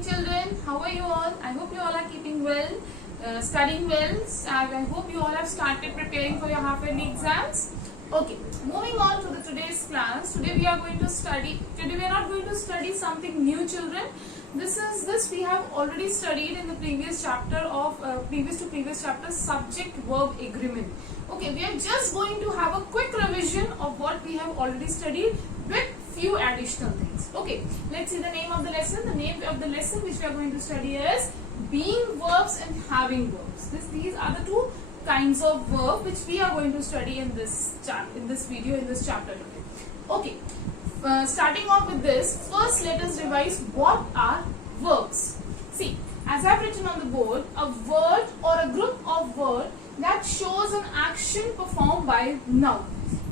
morning children. How are you all? I hope you all are keeping well, studying well. I hope you all have started preparing for your half yearly exams. Okay, moving on to today's class. Today we are going to study, today we are not going to study something new children. This we have already studied in the previous chapter of previous chapter subject verb agreement. Okay, we are just going to have a quick revision of what we have already studied with few additional things. Okay, let's see the name of the lesson. The name of the lesson which we are going to study is being verbs and having verbs. These are the two kinds of verb which we are going to study in this chapter today. Okay, starting off with this, first let us revise what are verbs. See, as I have written on the board, a word or a group of words that shows an action performed by noun.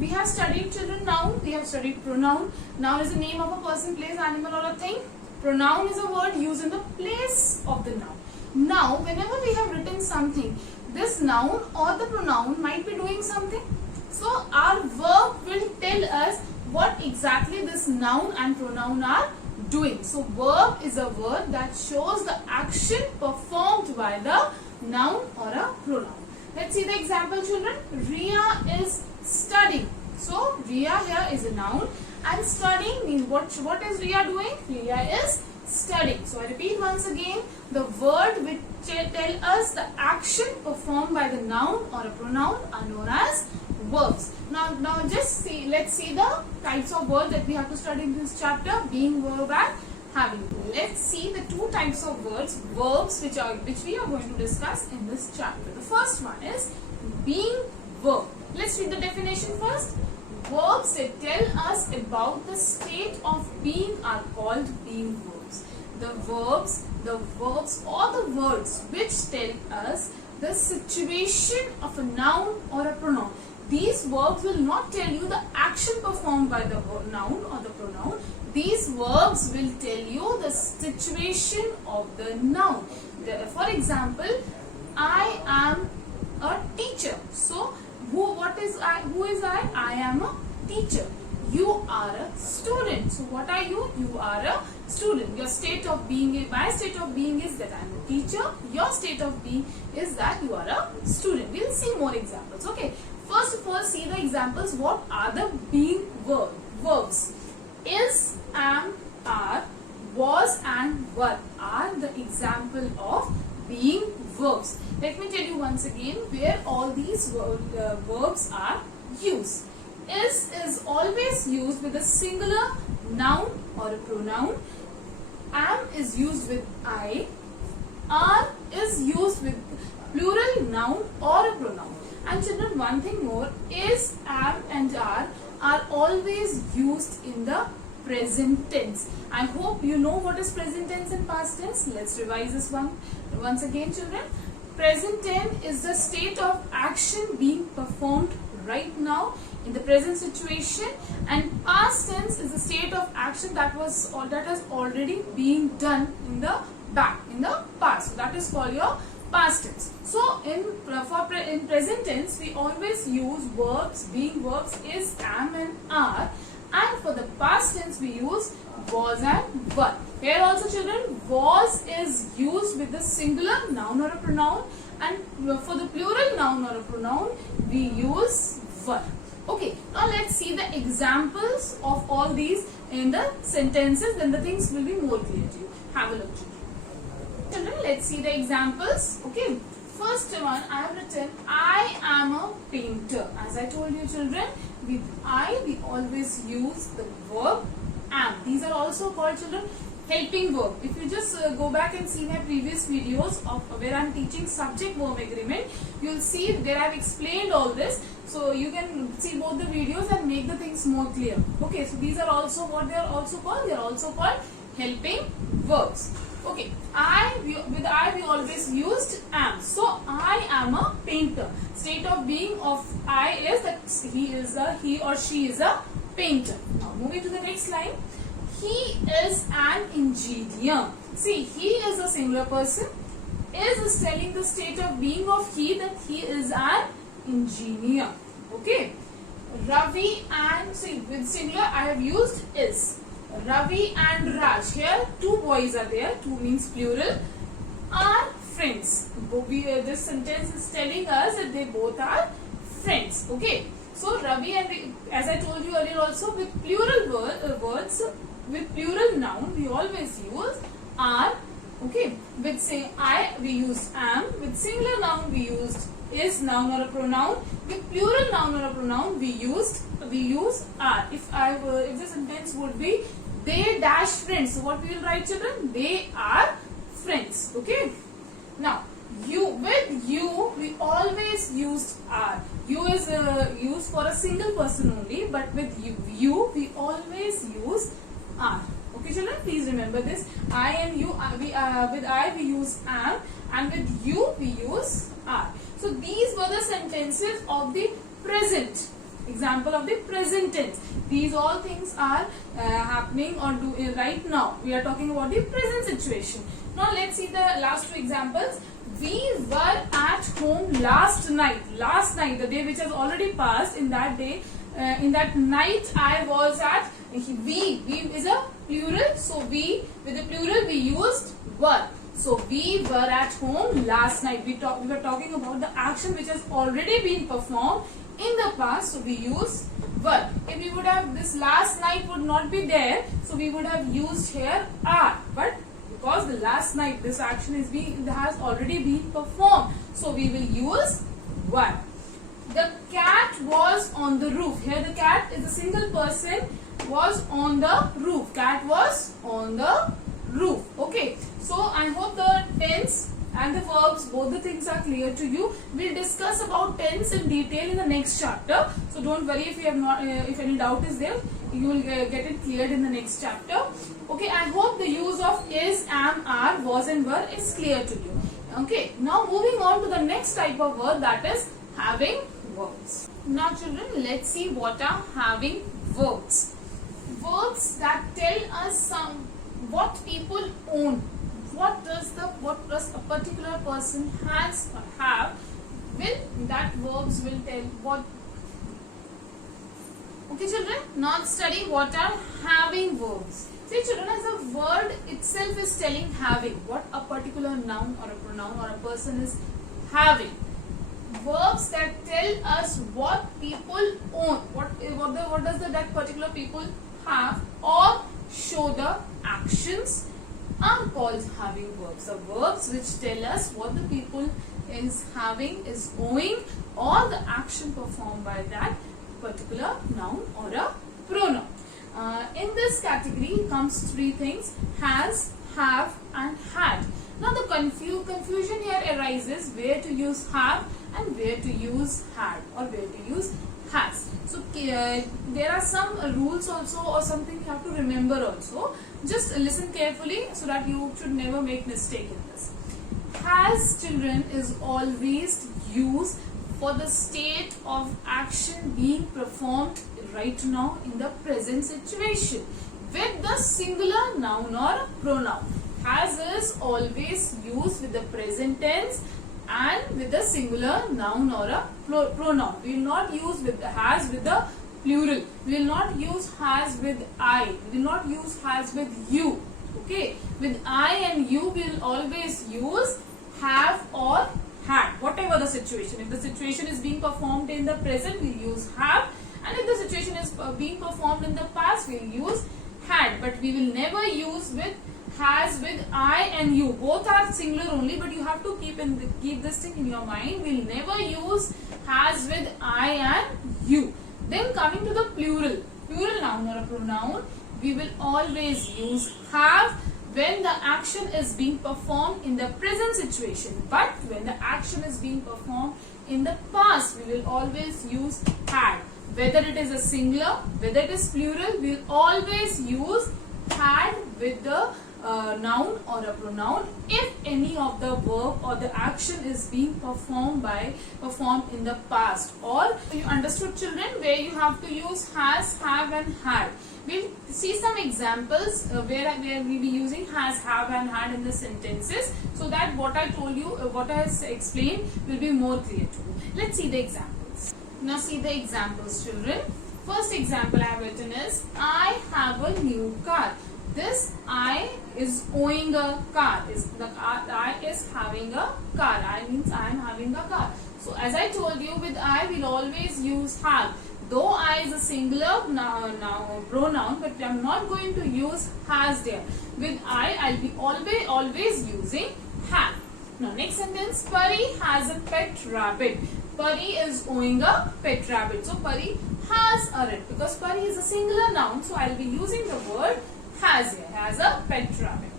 We have studied children noun, we have studied pronoun. Noun is the name of a person, place, animal or a thing. Pronoun is a word used in the place of the noun. Now, whenever we have written something, this noun or the pronoun might be doing something. So, our verb will tell us what exactly this noun and pronoun are doing. So, verb is a word that shows the action performed by the noun or a pronoun. Let's see the example children. Ria is studying. So, Ria here is a noun and studying means what is Ria doing? Ria is studying. So, I repeat once again, the word which tell us the action performed by the noun or a pronoun are known as verbs. Now just see, let's see the types of words that we have to study in this chapter, being, verb and having. Let's see the two types of words, verbs which we are going to discuss in this chapter. The first one is being verb. Let's read the definition first. Verbs that tell us about the state of being are called being verbs. The verbs or the words which tell us the situation of a noun or a pronoun. These verbs will not tell you the action performed by the noun or the pronoun. These verbs will tell you the situation of the noun. For example, I am a teacher. So, who is I? I am a teacher. You are a student. So, what are you? You are a student. Your state of being, my state of being is that I am a teacher. Your state of being is that you are a student. We will see more examples. Okay. First of all, see the examples. What are the being verbs? Is, am, are, was and were are the example of being verbs. Let me tell you once again where all these verbs are used. Is always used with a singular noun or a pronoun. Am is used with I. Are is used with plural noun or a pronoun. And children, one thing more, is, am and are always used in the present tense. I hope you know what is present tense and past tense. Let's revise this once again children. Present tense is the state of action being performed right now in the present situation, and past tense is the state of action that has already been done in the past. So that is called your past tense. So in present tense we always use verbs, being verbs, is, am and are, and for the past tense we use was and were. Here also children, was is used with the singular noun or a pronoun, and for the plural noun or a pronoun we use were. Okay, now let's see the examples of all these in the sentences, then the things will be more clear to you. Have a look children, let's see the examples. Okay, first one I have written, I am a painter. As I told you children, with I we always use the verb am. These are also called children helping verb. If you just go back and see my previous videos of where I am teaching subject verb agreement, you will see where I have explained all this. So you can see both the videos and make the things more clear. Okay, so these are also what they are also called. They are also called helping verbs. Okay, with I we always used am. So I am a painter. State of being of I is that he or she is a painter. Now moving to the next line. He is an engineer. See, he is a singular person. Is telling the state of being of he, that he is an engineer. Okay. Ravi and, see, with singular I have used is. Ravi and Raj. Here two boys are there. Two means plural. Are friends. This sentence is telling us that they both are friends. Okay. So Ravi and, as I told you earlier also, with plural words, with plural noun, we always use are. Okay. With say I, we use am. With singular noun, we used is noun or a pronoun. With plural noun or a pronoun, we use are. If the sentence would be they dash friends, so what we will write, children? They are friends. Okay. Now with you we always used are. You is used for a single person only, but with you we always use are. Okay, children, please remember this. I and you, with I we use am, and with you we use are. So these were the sentences of the present. Example of the present tense. These all things are happening or do right now. We are talking about the present situation. Now let's see the last two examples. We were at home last night. Last night, the day which has already passed. In that day, in that night, I was at. We is a plural, so we with the plural we used were. So we were at home last night. We were talking about the action which has already been performed in the past, so we use were. If we would have this last night would not be there, so we would have used here are. But because the last night this action has already been performed, so we will use were. The cat was on the roof. Here the cat is a single person, was on the roof. Cat was on the roof. Okay. So I hope the tense and the verbs, both the things are clear to you. We'll discuss about tense in detail in the next chapter. So don't worry if you have not, if any doubt is there, you will get it cleared in the next chapter. Okay. I hope the use of is, am, are, was and were is clear to you. Okay. Now moving on to the next type of word, that is having verbs. Now children, let's see what are having verbs. Verbs that tell us what people own. What does a particular person has or have? That verbs will tell what. Okay children, now study what are having verbs. See children, as a word itself is telling having, what a particular noun or a pronoun or a person is having. Verbs that tell us what people own, what does that particular people have or show the actions are called having verbs. The verbs which tell us what the people is having, is owing, or the action performed by that particular noun or a pronoun. In this category comes three things: has, have and had. Now the confusion here arises where to use have and where to use had or where to use has. So there are some rules also or something you have to remember also. Just listen carefully so that you should never make mistake in this. Has, children, is always used for the state of action being performed right now in the present situation with the singular noun or pronoun. Has is always used with the present tense and with the singular noun or a pronoun. We will not use with has with the plural. We will not use has with I. We will not use has with you. Okay. With I and you, we will always use have or had, whatever the situation. If the situation is being performed in the present, we will use have, and if the situation is being performed in the past, we will use had. But we will never use with has with I and you. Both are singular only, but you have to keep this thing in your mind. We will never use has with I and you. Then coming to the plural noun or a pronoun, we will always use have when the action is being performed in the present situation. But when the action is being performed in the past, we will always use had. Whether it is a singular, whether it is plural, we will always use had with the noun or a pronoun if any of the verb or the action is being performed in the past. Or you understood, children, where you have to use has, have and had. We'll see some examples where we'll be using has, have and had in the sentences, so that what I told you, what I explained will be more clear to you. Let's see the examples. Now see the examples, children. First example I have written is I have a new car. This I is owing a car. I is having a car. I means I am having a car. So as I told you, with I we'll always use have. Though I is a singular now pronoun, but I'm not going to use has there. With I'll be always using have. Now next sentence, Pari has a pet rabbit. Pari is owning a pet rabbit. So Pari has a rabbit because Pari is a singular noun. So I'll be using the word has here, has a pet rabbit.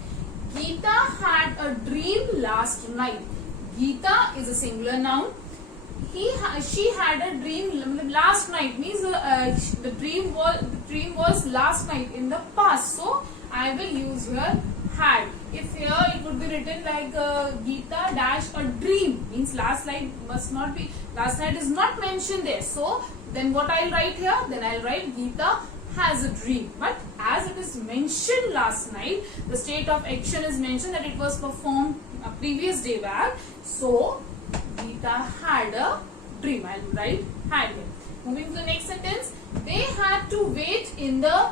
Geeta had a dream last night. Geeta is a singular noun. She had a dream last night, means the dream was last night in the past. So I will use here had. If here it would be written like Geeta dash a dream, means last night is not mentioned there. So then what I'll write here? Then I'll write Geeta has a dream. But as it is mentioned last night, the state of action is mentioned that it was performed a previous day back. So Geeta had a dream. I'll write had here. Moving to the next sentence. They had to wait in the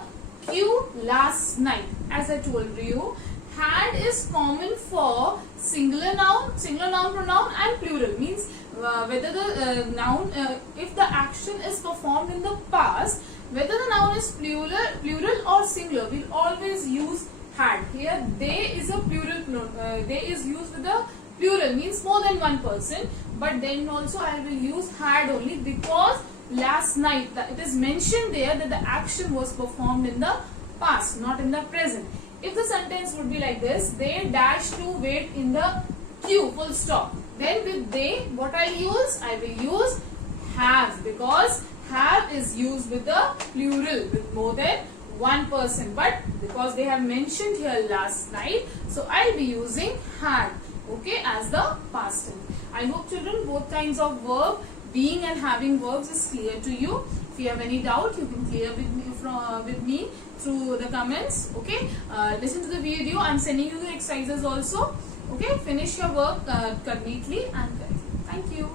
queue last night. As I told you, had is common for singular noun pronoun and plural. Means whether the noun, if the action is performed in the past, whether the noun is plural or singular, we'll always use had. Here they is a plural, they is used with the plural, means more than one person, but then also I will use had only because last night it is mentioned there that the action was performed in the past, not in the present. If the sentence would be like this, they dash to wait in the queue, full stop. Then with they, what I use? I will use have, because have is used with the plural, with more than one person. But because they have mentioned here last night, so I'll be using had, okay, as the past tense. I hope children both kinds of verb, being and having verbs, is clear to you. If you have any doubt, you can clear with me through the comments. Okay, listen to the video. I'm sending you the exercises also. Okay, finish your work neatly and correctly. Thank you.